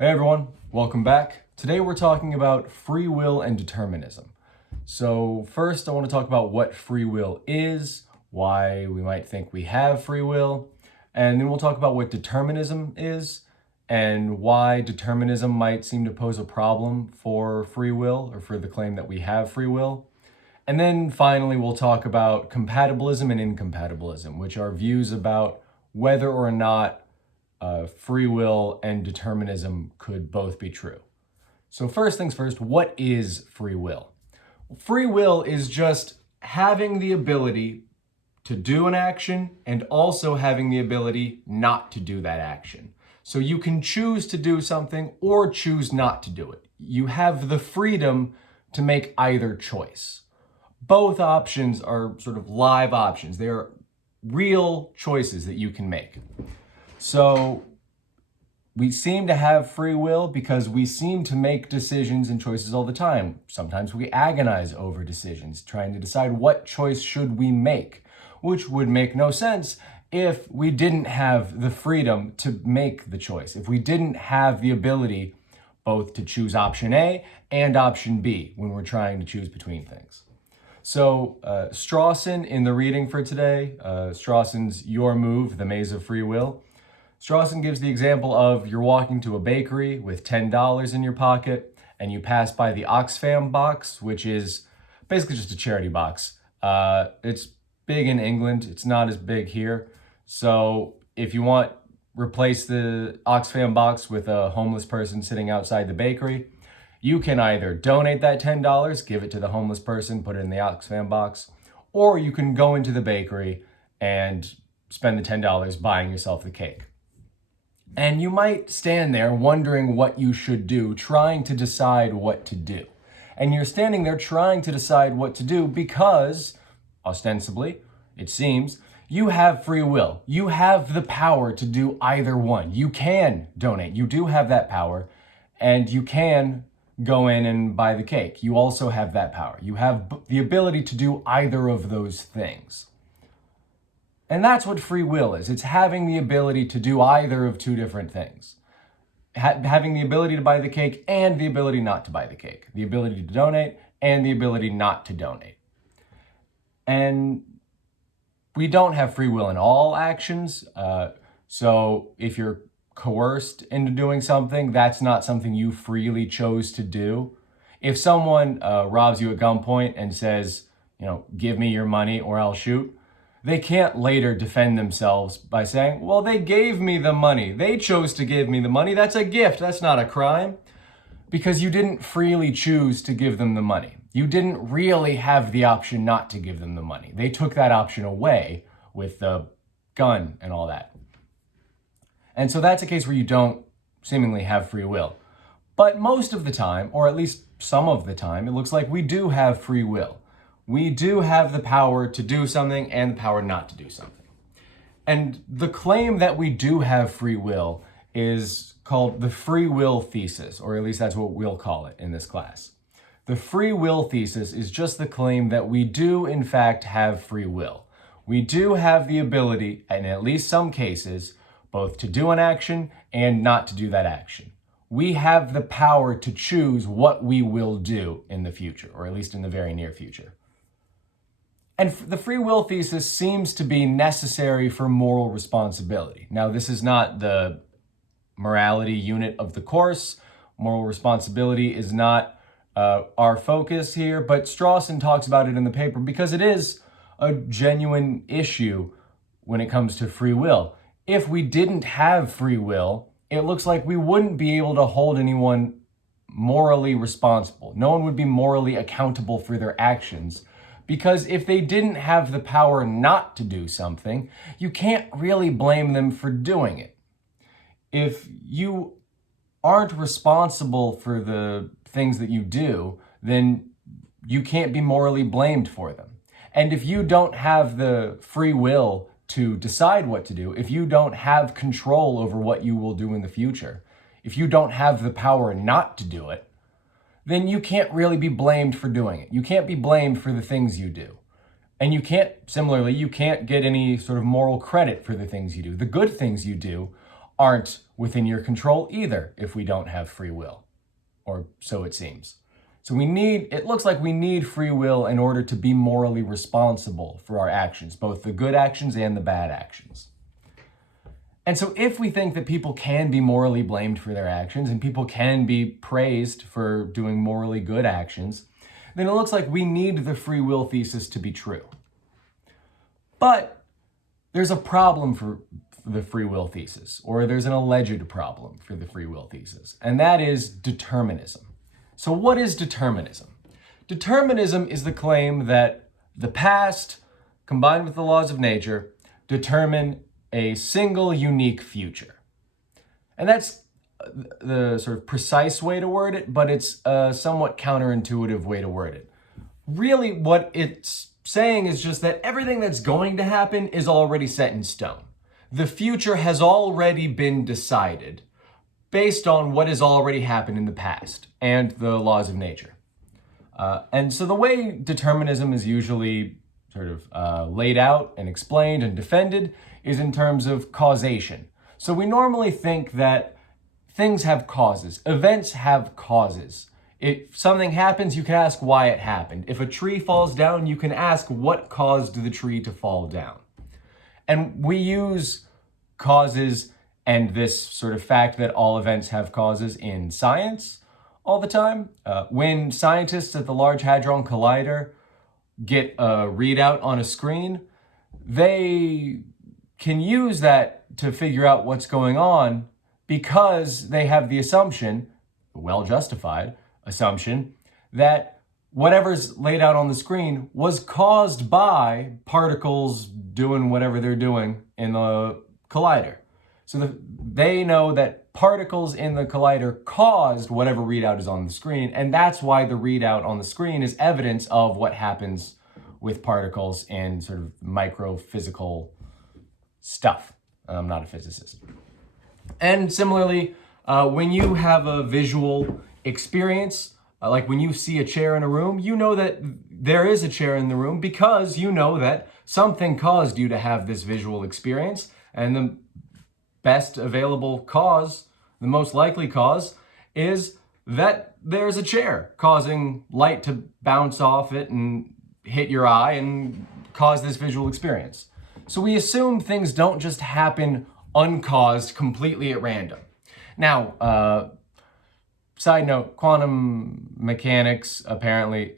Hey everyone, welcome back. Today we're talking about free will and determinism. So first I want to talk about what free will is, why we might think we have free will, and then we'll talk about what determinism is and why determinism might seem to pose a problem for free will or for the claim that we have free will. And then finally we'll talk about compatibilism and incompatibilism, which are views about whether or not free will and determinism could both be true. So first things first, what is free will? Free will is just having the ability to do an action and also having the ability not to do that action. So you can choose to do something or choose not to do it. You have the freedom to make either choice. Both options are sort of live options. They are real choices that you can make. So we seem to have free will because we seem to make decisions and choices all the time. Sometimes we agonize over decisions, trying to decide what choice should we make, which would make no sense if we didn't have the freedom to make the choice, if we didn't have the ability both to choose option A and option B when we're trying to choose between things. So Strawson, in the reading for today, Strawson's Your Move, The Maze of Free Will, Strawson gives the example of you're walking to a bakery with $10 in your pocket and you pass by the Oxfam box, which is basically just a charity box. It's big in England. It's not as big here. So if you want, replace the Oxfam box with a homeless person sitting outside the bakery, you can either donate that $10, give it to the homeless person, put it in the Oxfam box, or you can go into the bakery and spend the $10 buying yourself the cake. And you might stand there wondering what you should do, trying to decide what to do. And you're standing there trying to decide what to do because, ostensibly, it seems, you have free will. You have the power to do either one. You can donate. You do have that power. And you can go in and buy the cake. You also have that power. You have the ability to do either of those things. And that's what free will is. It's having the ability to do either of two different things. Having the ability to buy the cake and the ability not to buy the cake. The ability to donate and the ability not to donate. And we don't have free will in all actions. So if you're coerced into doing something, that's not something you freely chose to do. If someone robs you at gunpoint and says, give me your money or I'll shoot, they can't later defend themselves by saying, well, they gave me the money. They chose to give me the money. That's a gift. That's not a crime. Because you didn't freely choose to give them the money. You didn't really have the option not to give them the money. They took that option away with the gun and all that. And so that's a case where you don't seemingly have free will. But most of the time, or at least some of the time, it looks like we do have free will. We do have the power to do something and the power not to do something. And the claim that we do have free will is called the free will thesis, or at least that's what we'll call it in this class. The free will thesis is just the claim that we do in fact have free will. We do have the ability, in at least some cases, both to do an action and not to do that action. We have the power to choose what we will do in the future, or at least in the very near future. And the free will thesis seems to be necessary for moral responsibility. Now, this is not the morality unit of the course. Moral responsibility is not our focus here, but Strawson talks about it in the paper because it is a genuine issue when it comes to free will. If we didn't have free will, it looks like we wouldn't be able to hold anyone morally responsible. No one would be morally accountable for their actions. Because if they didn't have the power not to do something, you can't really blame them for doing it. If you aren't responsible for the things that you do, then you can't be morally blamed for them. And if you don't have the free will to decide what to do, if you don't have control over what you will do in the future, if you don't have the power not to do it, then you can't really be blamed for doing it. You can't be blamed for the things you do. And you can't get any sort of moral credit for the things you do. The good things you do aren't within your control either if we don't have free will, or so it seems. So it looks like we need free will in order to be morally responsible for our actions, both the good actions and the bad actions. And so if we think that people can be morally blamed for their actions and people can be praised for doing morally good actions, then it looks like we need the free will thesis to be true. But there's a problem for the free will thesis, or there's an alleged problem for the free will thesis, and that is determinism. So what is determinism? Determinism is the claim that the past, combined with the laws of nature, determine a single unique future. And that's the sort of precise way to word it, but it's a somewhat counterintuitive way to word it. Really, what it's saying is just that everything that's going to happen is already set in stone. The future has already been decided based on what has already happened in the past and the laws of nature. And so the way determinism is usually sort of laid out and explained and defended is in terms of causation. So we normally think that things have causes, events have causes. If something happens, you can ask why it happened. If a tree falls down, you can ask what caused the tree to fall down. And we use causes and this sort of fact that all events have causes in science all the time. When scientists at the Large Hadron Collider get a readout on a screen, they can use that to figure out what's going on because they have the assumption, well-justified assumption, that whatever's laid out on the screen was caused by particles doing whatever they're doing in the collider. So they know that particles in the collider caused whatever readout is on the screen, and that's why the readout on the screen is evidence of what happens with particles in sort of microphysical stuff. I'm not a physicist. And similarly, when you have a visual experience, like when you see a chair in a room, you know that there is a chair in the room because you know that something caused you to have this visual experience, and the best available cause, the most likely cause, is that there's a chair causing light to bounce off it and hit your eye and cause this visual experience. So we assume things don't just happen uncaused completely at random. Now, side note, quantum mechanics apparently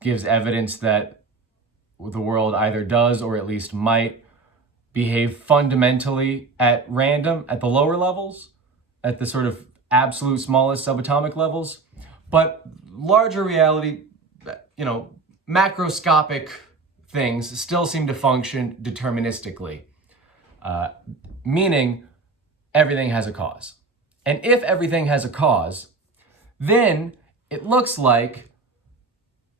gives evidence that the world either does or at least might behave fundamentally at random at the lower levels, at the sort of absolute smallest subatomic levels. But larger reality, macroscopic things still seem to function deterministically, meaning everything has a cause. And if everything has a cause, then it looks like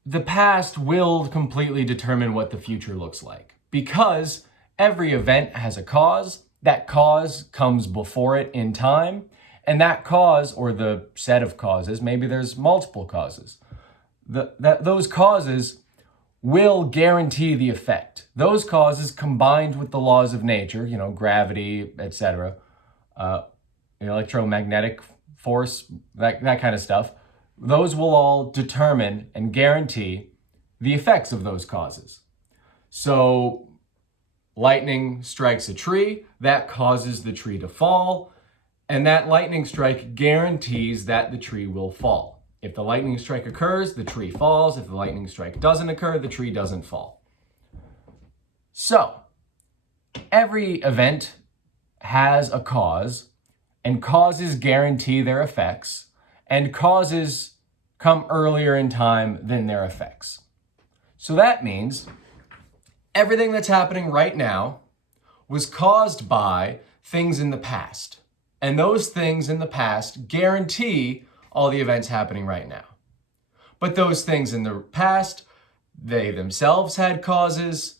the past will completely determine what the future looks like, because every event has a cause. That cause comes before it in time, and that cause, or the set of causes, maybe there's multiple causes, those causes will guarantee the effect. Those causes combined with the laws of nature, gravity, etc., electromagnetic force, that kind of stuff, those will all determine and guarantee the effects of those causes. So lightning strikes a tree, that causes the tree to fall, and that lightning strike guarantees that the tree will fall. If the lightning strike occurs, the tree falls. If the lightning strike doesn't occur, the tree doesn't fall. So, every event has a cause, and causes guarantee their effects, and causes come earlier in time than their effects. So that means everything that's happening right now was caused by things in the past. And those things in the past guarantee all the events happening right now. But those things in the past, they themselves had causes,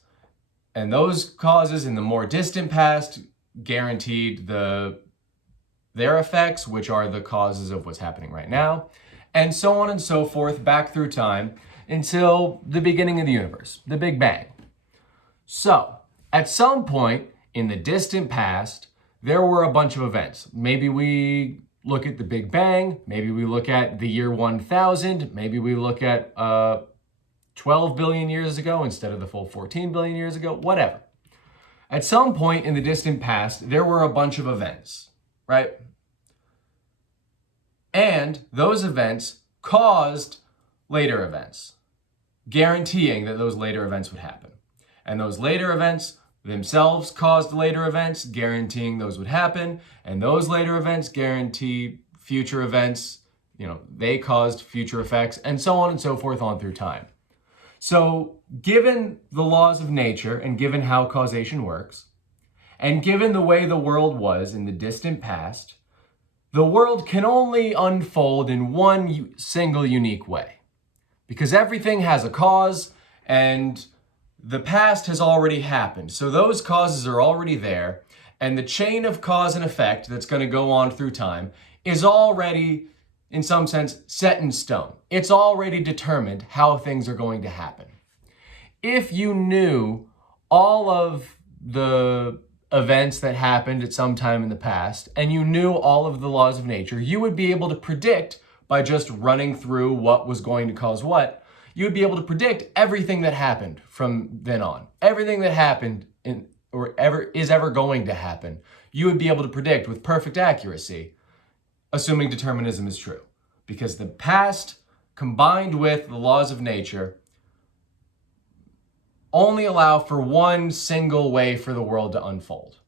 and those causes in the more distant past guaranteed their effects, which are the causes of what's happening right now, and so on and so forth back through time until the beginning of the universe, the Big Bang. So, at some point in the distant past, there were a bunch of events. Maybe we look at the Big Bang, maybe we look at the year 1000, maybe we look at 12 billion years ago instead of the full 14 billion years ago, whatever. At some point in the distant past, there were a bunch of events, right? And those events caused later events, guaranteeing that those later events would happen. And those later events themselves caused later events, guaranteeing those would happen. And those later events guarantee future events, they caused future effects, and so on and so forth on through time. So given the laws of nature and given how causation works, and given the way the world was in the distant past, the world can only unfold in one single unique way. Because everything has a cause, and the past has already happened. So those causes are already there, and the chain of cause and effect that's going to go on through time is already, in some sense, set in stone. It's already determined how things are going to happen. If you knew all of the events that happened at some time in the past, and you knew all of the laws of nature, you would be able to predict by just running through what was going to cause what. You would be able to predict everything that happened from then on. Everything that happened is ever going to happen, you would be able to predict with perfect accuracy, assuming determinism is true. Because the past, combined with the laws of nature, only allow for one single way for the world to unfold.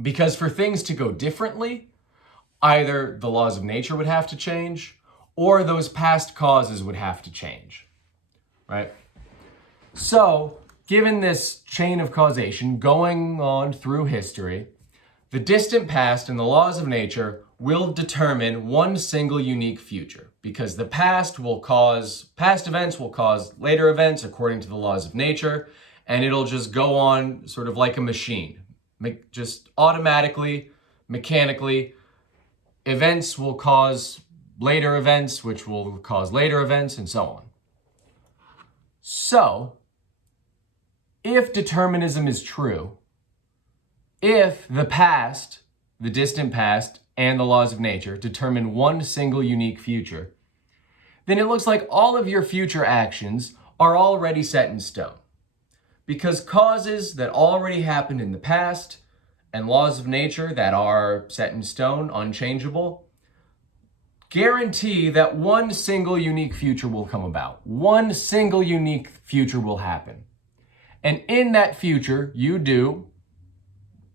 Because for things to go differently, either the laws of nature would have to change, or those past causes would have to change, right? So, given this chain of causation going on through history, the distant past and the laws of nature will determine one single unique future, because the past events will cause later events according to the laws of nature, and it'll just go on sort of like a machine. Just automatically, mechanically, events will cause later events, which will cause later events, and so on. So, if determinism is true, if the past, the distant past, and the laws of nature determine one single unique future, then it looks like all of your future actions are already set in stone. Because causes that already happened in the past and laws of nature that are set in stone, unchangeable, guarantee that one single unique future will come about. One single unique future will happen. And in that future, you do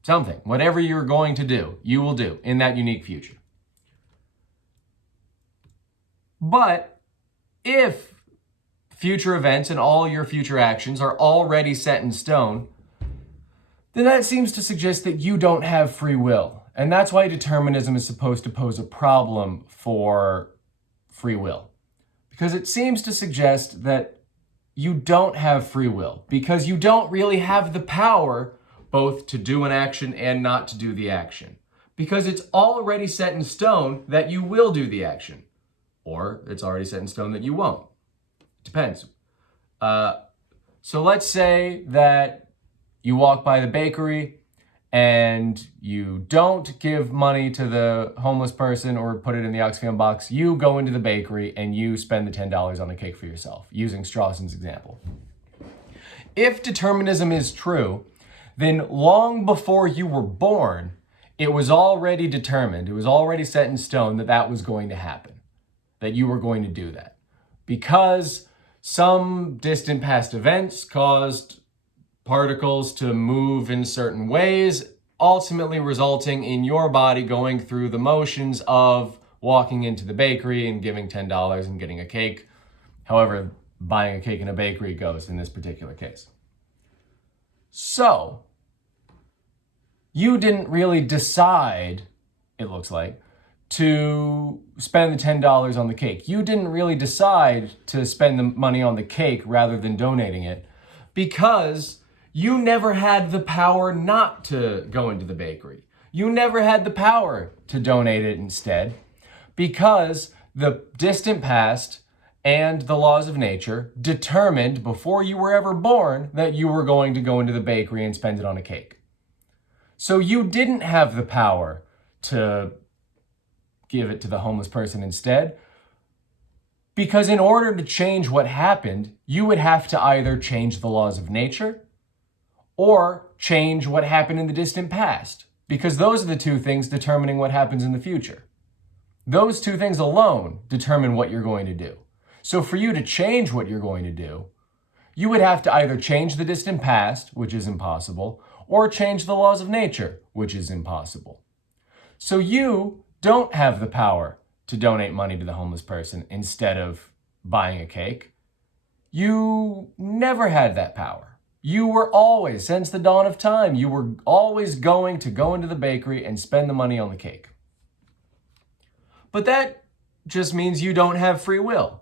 something. Whatever you're going to do, you will do in that unique future. But if future events and all your future actions are already set in stone, then that seems to suggest that you don't have free will. And that's why determinism is supposed to pose a problem for free will. Because it seems to suggest that you don't have free will, because you don't really have the power both to do an action and not to do the action. Because it's already set in stone that you will do the action. Or it's already set in stone that you won't. Depends. So let's say that you walk by the bakery and you don't give money to the homeless person or put it in the Oxfam box. You go into the bakery and you spend the $10 on a cake for yourself, using Strawson's example. If determinism is true, then long before you were born, it was already determined, it was already set in stone that that was going to happen, that you were going to do that. Because some distant past events caused particles to move in certain ways, ultimately resulting in your body going through the motions of walking into the bakery and giving $10 and getting a cake. However, buying a cake in a bakery goes in this particular case. So, you didn't really decide, it looks like, to spend the $10 on the cake. You didn't really decide to spend the money on the cake rather than donating it, because you never had the power not to go into the bakery. You never had the power to donate it instead, because the distant past and the laws of nature determined before you were ever born that you were going to go into the bakery and spend it on a cake. So you didn't have the power to give it to the homeless person instead, because in order to change what happened, you would have to either change the laws of nature or change what happened in the distant past, because those are the two things determining what happens in the future. Those two things alone determine what you're going to do. So for you to change what you're going to do, you would have to either change the distant past, which is impossible, or change the laws of nature, which is impossible. So you don't have the power to donate money to the homeless person instead of buying a cake. You never had that power. You were always, since the dawn of time, you were always going to go into the bakery and spend the money on the cake. But that just means you don't have free will.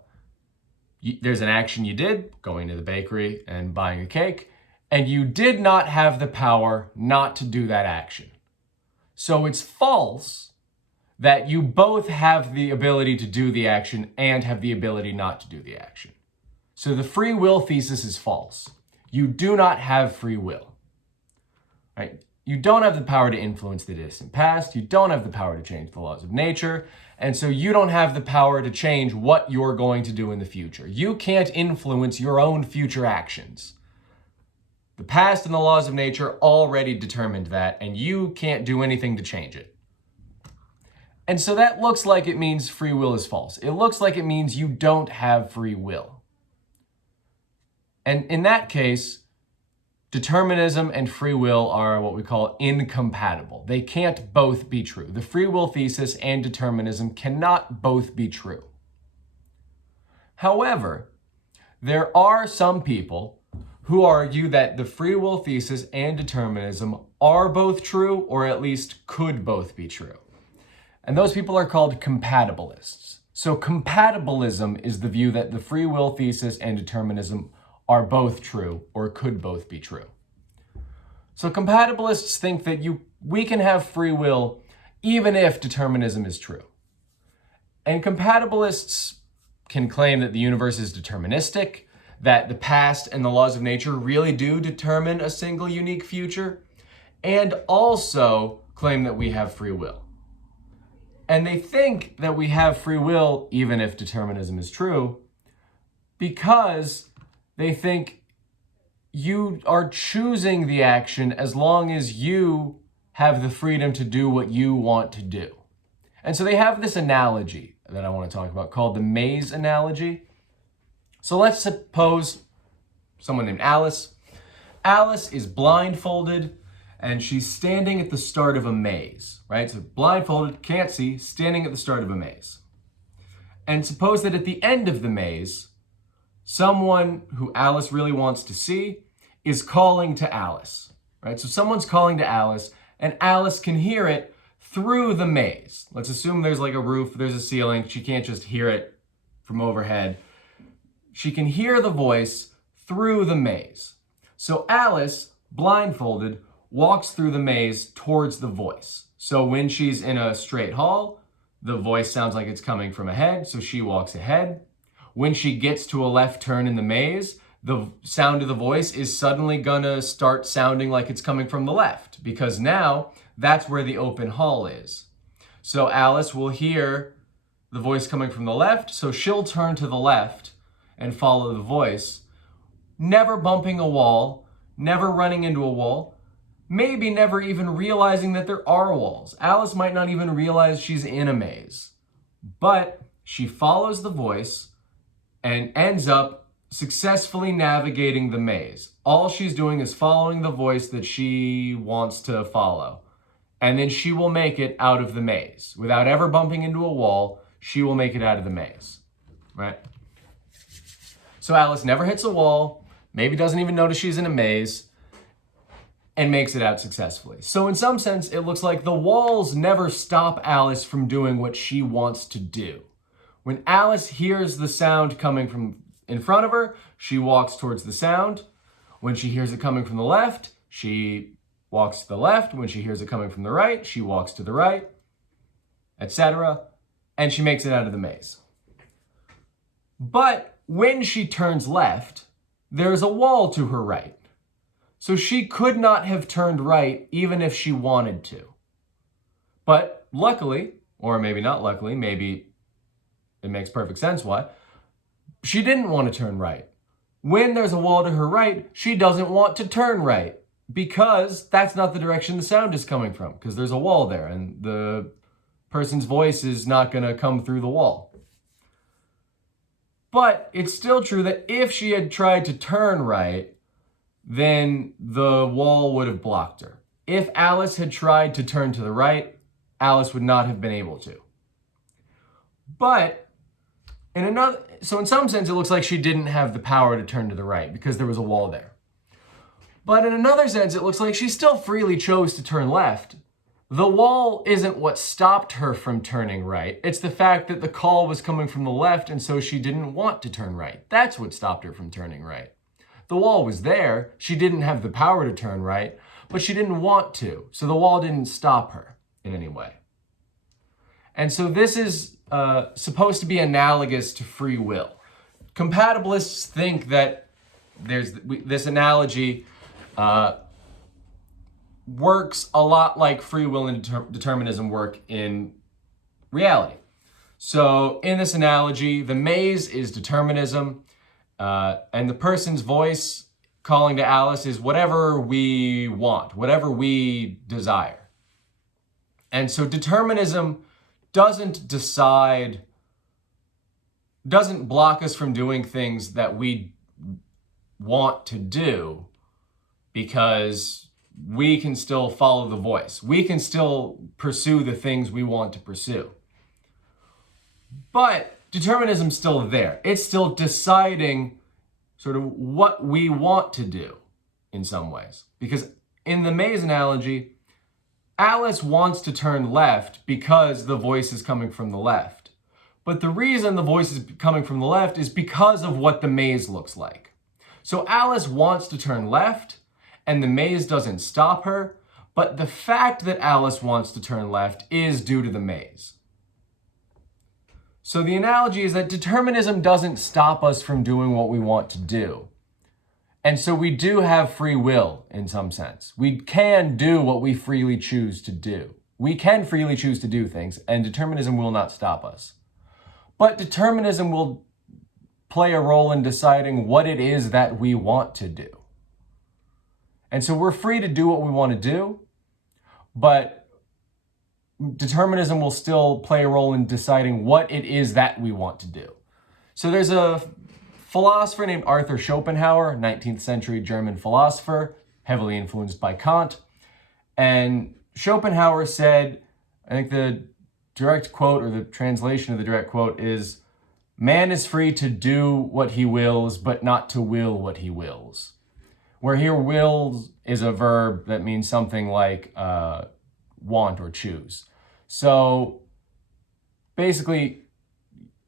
There's an action you did, going to the bakery and buying a cake, and you did not have the power not to do that action. So it's false that you both have the ability to do the action and have the ability not to do the action. So the free will thesis is false. You do not have free will. Right? You don't have the power to influence the distant past. You don't have the power to change the laws of nature. And so you don't have the power to change what you're going to do in the future. You can't influence your own future actions. The past and the laws of nature already determined that, and you can't do anything to change it. And so that looks like it means free will is false. It looks like it means you don't have free will. And in that case, determinism and free will are what we call incompatible. They can't both be true. The free will thesis and determinism cannot both be true. However, there are some people who argue that the free will thesis and determinism are both true, or at least could both be true. And those people are called compatibilists. So compatibilism is the view that the free will thesis and determinism are both true or could both be true. So compatibilists think that we can have free will even if determinism is true. And compatibilists can claim that the universe is deterministic, that the past and the laws of nature really do determine a single unique future, and also claim that we have free will. And they think that we have free will even if determinism is true because they think you are choosing the action as long as you have the freedom to do what you want to do. And so they have this analogy that I want to talk about called the maze analogy. So let's suppose someone named Alice. Alice is blindfolded and she's standing at the start of a maze, right? So blindfolded, can't see, standing at the start of a maze. And suppose that at the end of the maze, someone who Alice really wants to see is calling to Alice, right? So someone's calling to Alice and Alice can hear it through the maze. Let's assume there's like a roof, there's a ceiling. She can't just hear it from overhead. She can hear the voice through the maze. So Alice, blindfolded, walks through the maze towards the voice. So when she's in a straight hall, the voice sounds like it's coming from ahead, so she walks ahead. When she gets to a left turn in the maze, the sound of the voice is suddenly gonna start sounding like it's coming from the left, because now that's where the open hall is. So Alice will hear the voice coming from the left, so she'll turn to the left and follow the voice, never bumping a wall, never running into a wall, maybe never even realizing that there are walls. Alice might not even realize she's in a maze, but she follows the voice and ends up successfully navigating the maze. All she's doing is following the voice that she wants to follow. And then she will make it out of the maze. Without ever bumping into a wall, she will make it out of the maze, right? So Alice never hits a wall, maybe doesn't even notice she's in a maze, and makes it out successfully. So in some sense, it looks like the walls never stop Alice from doing what she wants to do. When Alice hears the sound coming from in front of her, she walks towards the sound. When she hears it coming from the left, she walks to the left. When she hears it coming from the right, she walks to the right, etc. And she makes it out of the maze. But when she turns left, there's a wall to her right. So she could not have turned right even if she wanted to. But luckily, or maybe not luckily, maybe it makes perfect sense why, she didn't want to turn right. When there's a wall to her right, she doesn't want to turn right because that's not the direction the sound is coming from, because there's a wall there and the person's voice is not going to come through the wall. But it's still true that if she had tried to turn right, then the wall would have blocked her. If Alice had tried to turn to the right, Alice would not have been able to. But so in some sense, it looks like she didn't have the power to turn to the right because there was a wall there. But in another sense, it looks like she still freely chose to turn left. The wall isn't what stopped her from turning right. It's the fact that the call was coming from the left, and so she didn't want to turn right. That's what stopped her from turning right. The wall was there. She didn't have the power to turn right, but she didn't want to. So the wall didn't stop her in any way. And so this is supposed to be analogous to free will. Compatibilists think that this analogy works a lot like free will and determinism work in reality. So in this analogy, the maze is determinism, and the person's voice calling to Alice is whatever we want, whatever we desire. And so determinism doesn't block us from doing things that we want to do, because we can still follow the voice. We can still pursue the things we want to pursue. But determinism's still there. It's still deciding sort of what we want to do in some ways. Because in the maze analogy, Alice wants to turn left because the voice is coming from the left. But the reason the voice is coming from the left is because of what the maze looks like. So Alice wants to turn left, and the maze doesn't stop her, but the fact that Alice wants to turn left is due to the maze. So the analogy is that determinism doesn't stop us from doing what we want to do. And so we do have free will in some sense. We can do what we freely choose to do. We can freely choose to do things, and determinism will not stop us. But determinism will play a role in deciding what it is that we want to do. And so we're free to do what we want to do, but determinism will still play a role in deciding what it is that we want to do. So there's a philosopher named Arthur Schopenhauer, 19th century German philosopher, heavily influenced by Kant. And Schopenhauer said, I think the direct quote or the translation of the direct quote is, "Man is free to do what he wills, but not to will what he wills." Where here wills is a verb that means something like want or choose. So basically,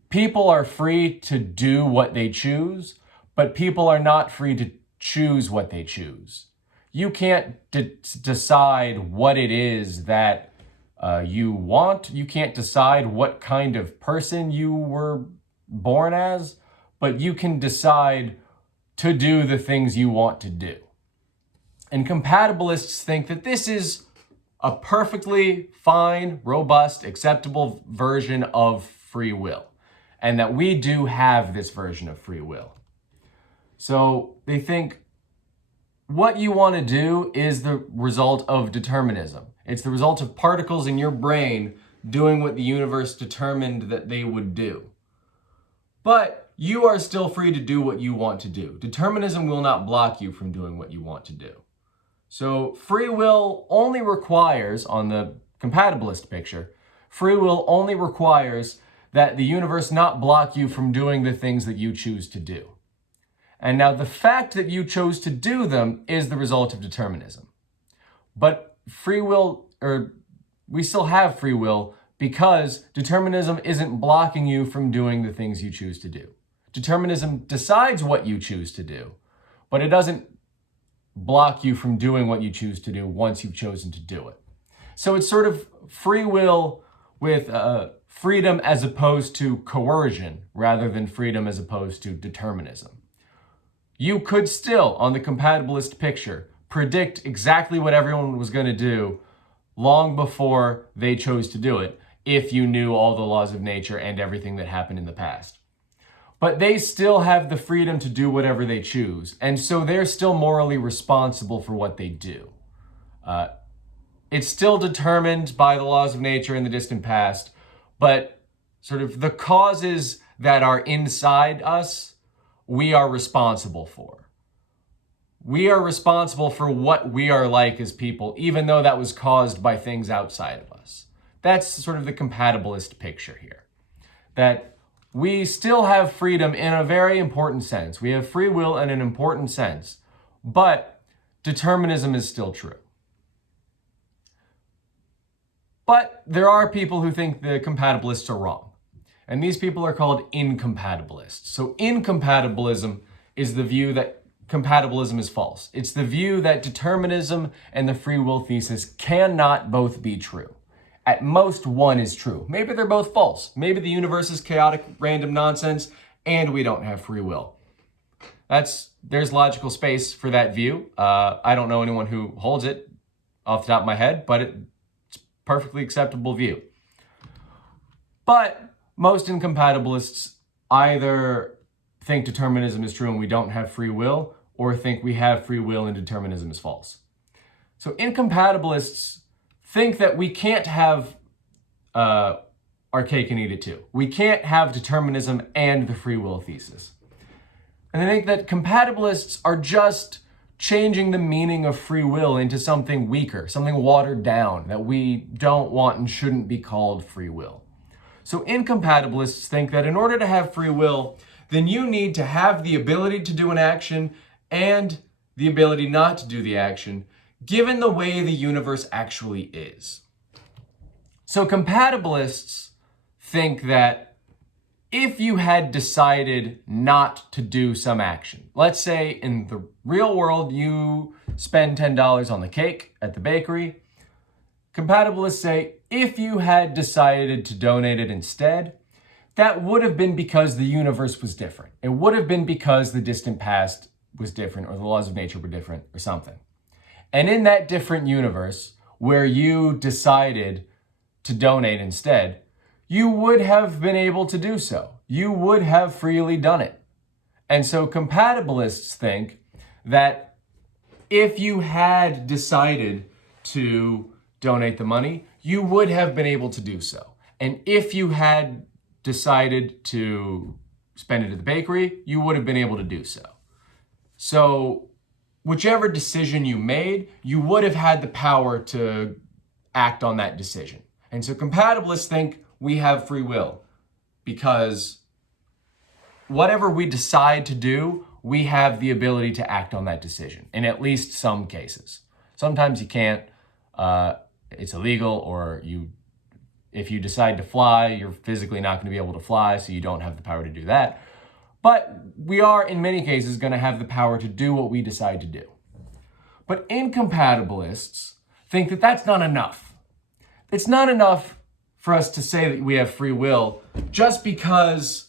people are free to do what they choose, but people are not free to choose what they choose. You can't decide what it is that you want. You can't decide what kind of person you were born as, but you can decide to do the things you want to do. And compatibilists think that this is a perfectly fine, robust, acceptable version of free will, and that we do have this version of free will. So they think what you want to do is the result of determinism. It's the result of particles in your brain doing what the universe determined that they would do. But you are still free to do what you want to do. Determinism will not block you from doing what you want to do. So free will only requires, on the compatibilist picture, free will only requires that the universe not block you from doing the things that you choose to do. And now the fact that you chose to do them is the result of determinism. But free will, or we still have free will because determinism isn't blocking you from doing the things you choose to do. Determinism decides what you choose to do, but it doesn't block you from doing what you choose to do once you've chosen to do it. So it's sort of free will with freedom as opposed to coercion rather than freedom as opposed to determinism. You could still, on the compatibilist picture, predict exactly what everyone was going to do long before they chose to do it, if you knew all the laws of nature and everything that happened in the past. But they still have the freedom to do whatever they choose, and so they're still morally responsible for what they do. It's still determined by the laws of nature in the distant past, but sort of the causes that are inside us, we are responsible for. We are responsible for what we are like as people, even though that was caused by things outside of us. That's sort of the compatibilist picture here. That we still have freedom in a very important sense. We have free will in an important sense, but determinism is still true. But there are people who think the compatibilists are wrong. And these people are called incompatibilists. So incompatibilism is the view that compatibilism is false. It's the view that determinism and the free will thesis cannot both be true. At most, one is true. Maybe they're both false. Maybe the universe is chaotic, random nonsense, and we don't have free will. There's logical space for that view. I don't know anyone who holds it off the top of my head, but it's a perfectly acceptable view. But most incompatibilists either think determinism is true and we don't have free will, or think we have free will and determinism is false. So incompatibilists think that we can't have our cake and eat it too. We can't have determinism and the free will thesis. And they think that compatibilists are just changing the meaning of free will into something weaker, something watered down that we don't want and shouldn't be called free will. So incompatibilists think that in order to have free will, then you need to have the ability to do an action and the ability not to do the action, given the way the universe actually is. So compatibilists think that if you had decided not to do some action, let's say in the real world you spend $10 on the cake at the bakery, compatibilists say if you had decided to donate it instead, that would have been because the universe was different. It would have been because the distant past was different, or the laws of nature were different, or something. And in that different universe, where you decided to donate instead, you would have been able to do so. You would have freely done it. And so compatibilists think that if you had decided to donate the money, you would have been able to do so. And if you had decided to spend it at the bakery, you would have been able to do so. So whichever decision you made, you would have had the power to act on that decision. And so compatibilists think we have free will because whatever we decide to do, we have the ability to act on that decision in at least some cases. Sometimes you can't, it's illegal, or if you decide to fly, you're physically not going to be able to fly, so you don't have the power to do that. But we are, in many cases, going to have the power to do what we decide to do. But incompatibilists think that that's not enough. It's not enough for us to say that we have free will just because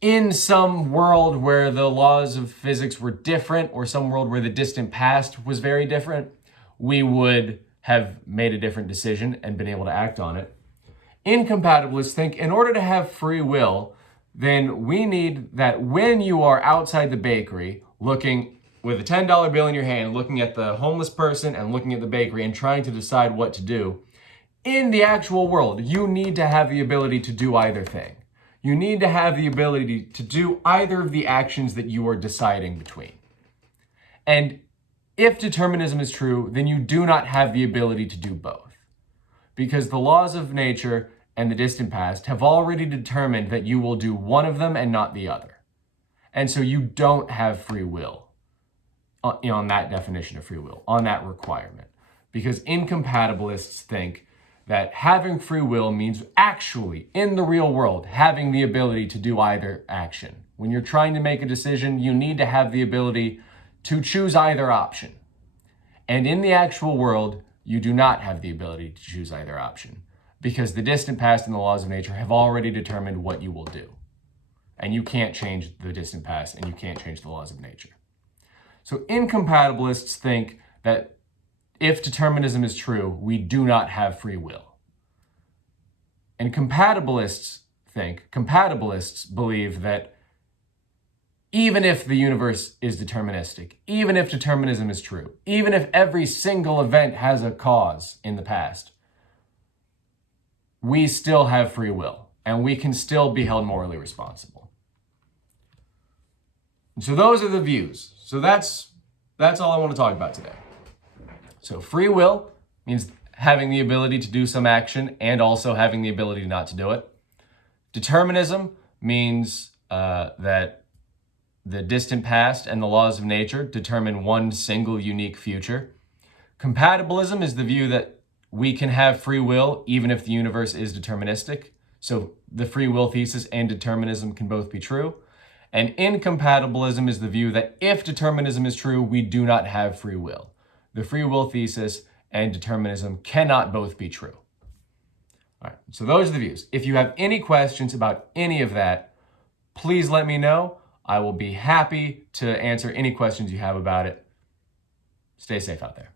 in some world where the laws of physics were different, or some world where the distant past was very different, we would have made a different decision and been able to act on it. Incompatibilists think in order to have free will, then we need that when you are outside the bakery, looking with a $10 bill in your hand, looking at the homeless person and looking at the bakery and trying to decide what to do, in the actual world, you need to have the ability to do either thing. You need to have the ability to do either of the actions that you are deciding between. And if determinism is true, then you do not have the ability to do both, because the laws of nature and the distant past have already determined that you will do one of them and not the other. And so you don't have free will on that definition of free will, on that requirement, because incompatibilists think that having free will means actually, in the real world, having the ability to do either action. When you're trying to make a decision, you need to have the ability to choose either option. And in the actual world, you do not have the ability to choose either option, because the distant past and the laws of nature have already determined what you will do. And you can't change the distant past, and you can't change the laws of nature. So incompatibilists think that if determinism is true, we do not have free will. And compatibilists believe that even if the universe is deterministic, even if determinism is true, even if every single event has a cause in the past, we still have free will and we can still be held morally responsible. So those are the views. So that's all I want to talk about today. So free will means having the ability to do some action and also having the ability not to do it. Determinism means that the distant past and the laws of nature determine one single unique future. Compatibilism is the view that we can have free will even if the universe is deterministic. So the free will thesis and determinism can both be true. And incompatibilism is the view that if determinism is true, we do not have free will. The free will thesis and determinism cannot both be true. All right, so those are the views. If you have any questions about any of that, please let me know. I will be happy to answer any questions you have about it. Stay safe out there.